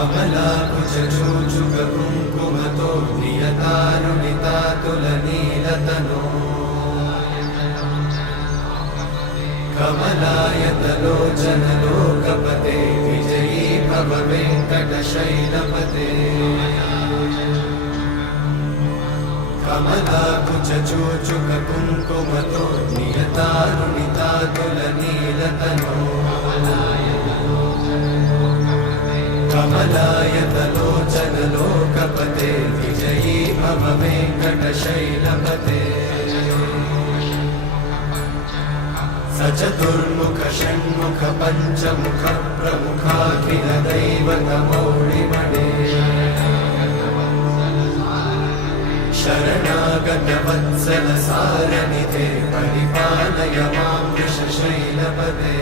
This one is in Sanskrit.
कमलाकुचूचुककुङ्कुमतो नियतारुणितातुलनीलतनो कमलायतलोचनलोकपते विजयी भव वेङ्कटशैलपते कमलाकुचूचुककुङ्कुमतो नियतारुणितातुलनीलतनो कमलायतलोचनलोकपते विजयी भव वेङ्कटशैलपते सचतुर्मुख षण्मुख पञ्चमुख प्रमुखाखिल दैवतमौळिमणे शरणागत वत्सल सारनिधे परिपालय मां वृषशैलपते